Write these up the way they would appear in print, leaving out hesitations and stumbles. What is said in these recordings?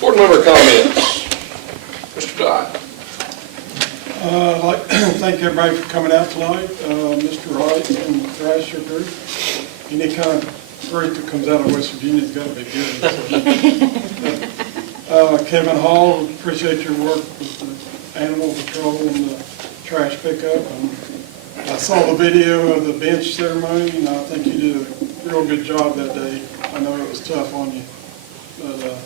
Board member comments. Mr. Dodd. I'd like to thank everybody for coming out tonight. Mr. Wright and the Thrasher group. Any kind of group that comes out of West Virginia's got to be good. Kevin Hall, appreciate your work with the animal patrol and the trash pickup. I saw the video of the bench ceremony, and I think you did a real good job that day. I know it was tough on you. But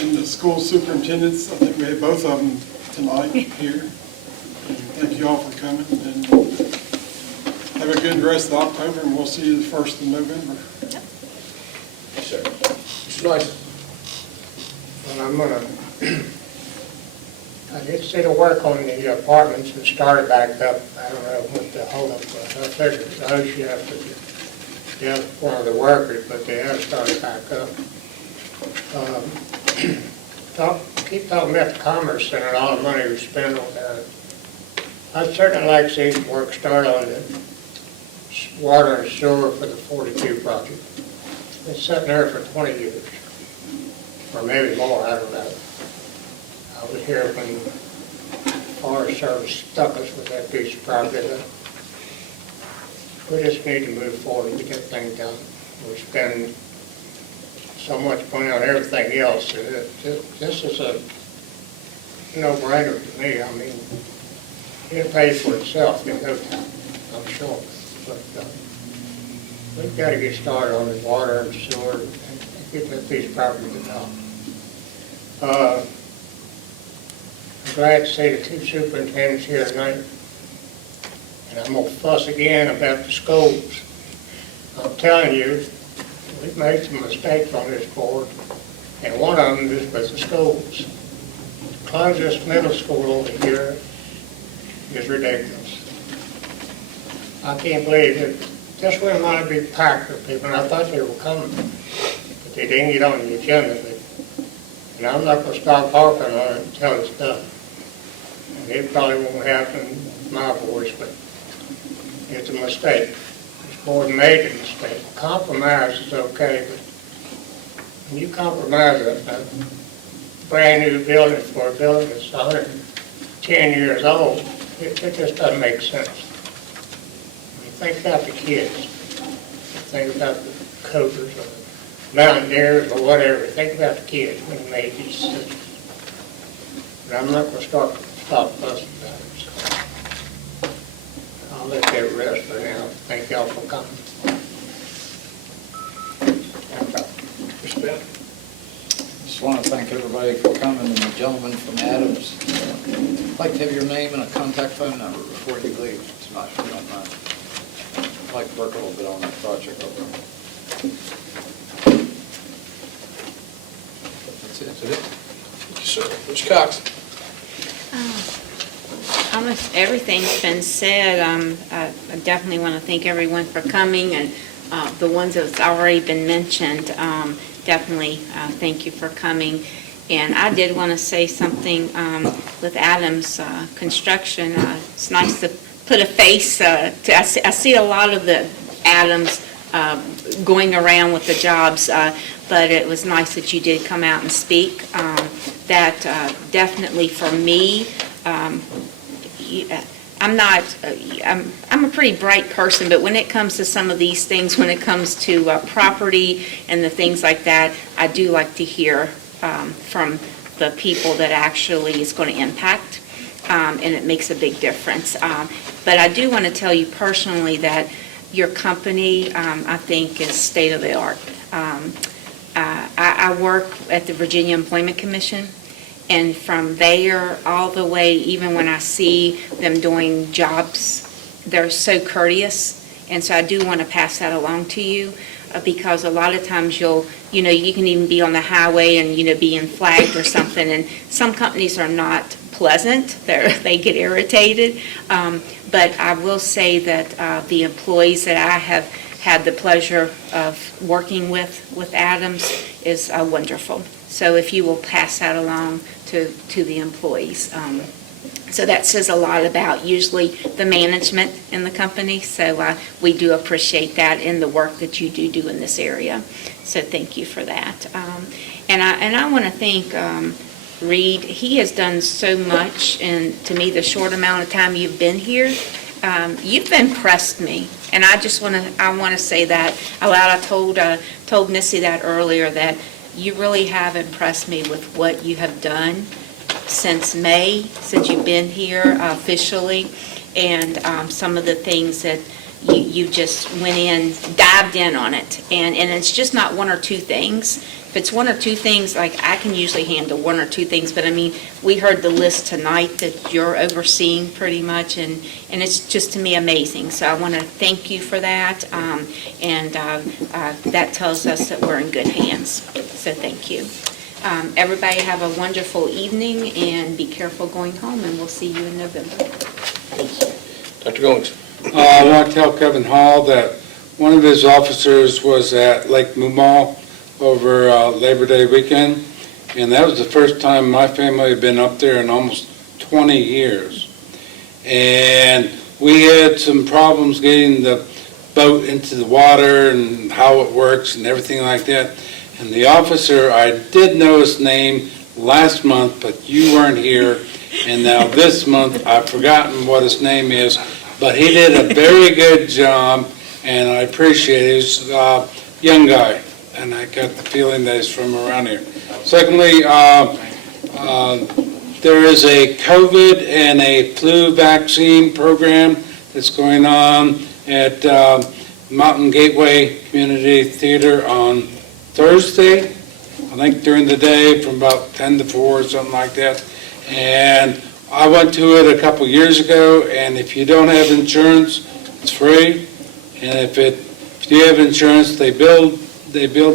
and the school superintendents, I think we had both of them tonight here. And thank you all for coming. And have a good rest of October, and we'll see you the 1st of November. Yes, sir. Mr. Nicely. Well, I did see the work on the apartments and started back up. I don't know what the holdup was. I figured it was OSHA for the other one of the workers, but they have started back up. Keep talking about the Commerce Center and all the money we spend on that. I'd certainly like to see some work start on the water and sewer for the 42 project. It's sitting there for 20 years, or maybe more, I don't know. I was here when the Forest Service stuck us with that piece of property. We just need to move forward and get that thing done. We spend so much money on everything else. This is a no-brainer to me. I mean, it pays for itself in no time, I'm sure. But we've got to get started on the water and sewer and get that piece of property developed. I'm glad to see the two superintendents here tonight. And I'm going to fuss again about the schools. I'm telling you, we've made some mistakes on this board, and one of them is with the schools. To close this middle school over here is ridiculous. I can't believe it. This one might be packed with people, and I thought they were coming, but they didn't get on the agenda. And I'm not going to stop harping on it until it's done. And it probably won't happen in my voice, but it's a mistake. This board made a mistake. Compromise is okay, but when you compromise a brand new building for a building that's 110 years old, it just doesn't make sense. When you think about the kids, think about the cougars or the mountaineers or whatever, think about the kids when you made these decisions. And I'm not going to stop fussing about it. So I'll let that rest for now. Thank y'all for coming. Mr. Bennett. Just want to thank everybody for coming, and the gentleman from Adams. I'd like to have your name and a contact phone number before you leave tonight, if you don't mind. I'd like to work a little bit on that project over there. That's it. Is that it? Thank you, sir. Mr. Cox. Almost everything's been said. I definitely want to thank everyone for coming, and the ones that's already been mentioned, definitely thank you for coming. And I did want to say something with Adams Construction. It's nice to put a face to. I see a lot of the Adams going around with the jobs, but it was nice that you did come out and speak. That definitely for me, I'm a pretty bright person, but when it comes to some of these things, when it comes to property and the things like that, I do like to hear from the people that actually is going to impact, and it makes a big difference. But I do want to tell you personally that your company, I think, is state of the art. I work at the Virginia Employment Commission, and from there all the way, even when I see them doing jobs, they're so courteous. And so I do want to pass that along to you, because a lot of times you can even be on the highway and, being flagged or something, and some companies are not pleasant. They get irritated. But I will say that the employees that I have had the pleasure of working with Adams is wonderful. So if you will pass that along to the employees. So that says a lot about usually the management in the company. So we do appreciate that in the work that you do in this area. So thank you for that. And I want to thank Reed. He has done so much, and to me, the short amount of time you've been here, you've impressed me. And I want to say that aloud. I told Missy that earlier, that you really have impressed me with what you have done since May, since you've been here officially, and some of the things that you just went in, dived in on it. And it's just not one or two things. If it's one or two things, like, I can usually handle one or two things, but I mean, we heard the list tonight that you're overseeing pretty much, and it's just, to me, amazing. So I want to thank you for that, and that tells us that we're in good hands. So thank you. Everybody have a wonderful evening, and be careful going home, and we'll see you in November. Dr. Goings. I want to tell Kevin Hall that one of his officers was at Lake Mumal over Labor Day weekend, and that was the first time my family had been up there in almost 20 years. And we had some problems getting the boat into the water and how it works and everything like that. And the officer, I did know his name last month, but you weren't here. And now this month, I've forgotten what his name is, but he did a very good job, and I appreciate it. He's a young guy, and I got the feeling that he's from around here. Secondly, there is a COVID and a flu vaccine program that's going on at Mountain Gateway Community Theater on Thursday, I think during the day from about 10 to 4 or something like that. And I went to it a couple years ago, and if you don't have insurance, it's free. And if you have insurance, they build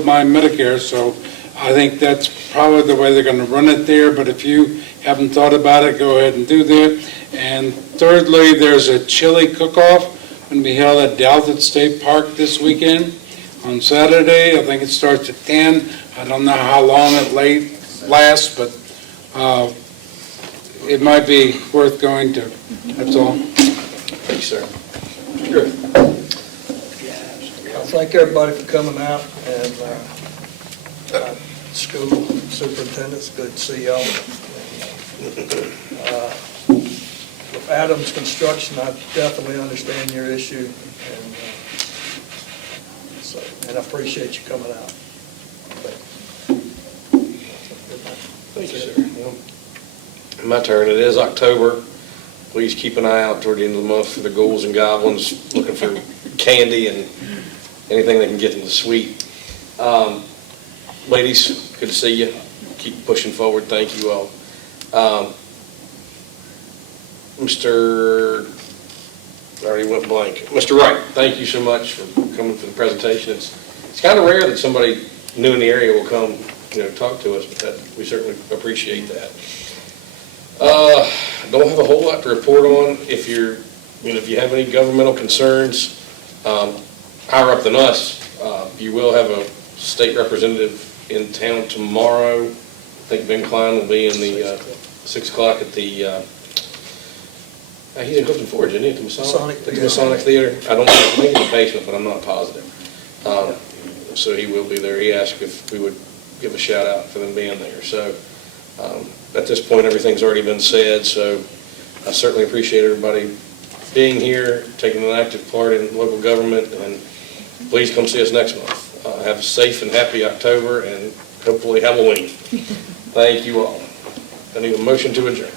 my Medicare, so I think that's probably the way they're going to run it there. But if you haven't thought about it, go ahead and do that. And thirdly, there's a chili cook-off going to be held at Dalton State Park this weekend on Saturday. I think it starts at 10. I don't know how long it lasts, but it might be worth going to. That's all. Thank you, sir. Sure. Thank everybody for coming out, and school superintendents, good to see y'all. With Adams Construction, I definitely understand your issue, and I appreciate you coming out. Thank you, sir. My turn. It is October. Please keep an eye out toward the end of the month for the ghouls and goblins looking for candy and anything they can get them to sweet. Ladies, good to see you. Keep pushing forward. Thank you all. I already went blank. Mr. Wright, thank you so much for coming for the presentation. It's kind of rare that somebody new in the area will come, talk to us, but we certainly appreciate that. Don't have a whole lot to report on. If you have any governmental concerns, higher up than us, you will have a state representative in town tomorrow. I think Ben Klein will be in the 6 o'clock at the, he's in Clifton Forge, isn't he, at the Masonic Theater? I don't know, I think in the basement, but I'm not positive. So he will be there. He asked if we would give a shout out for them being there. So at this point, everything's already been said, so I certainly appreciate everybody being here, taking an active part in local government, and please come see us next month. Have a safe and happy October, and hopefully Halloween. Thank you all. I need a motion to adjourn.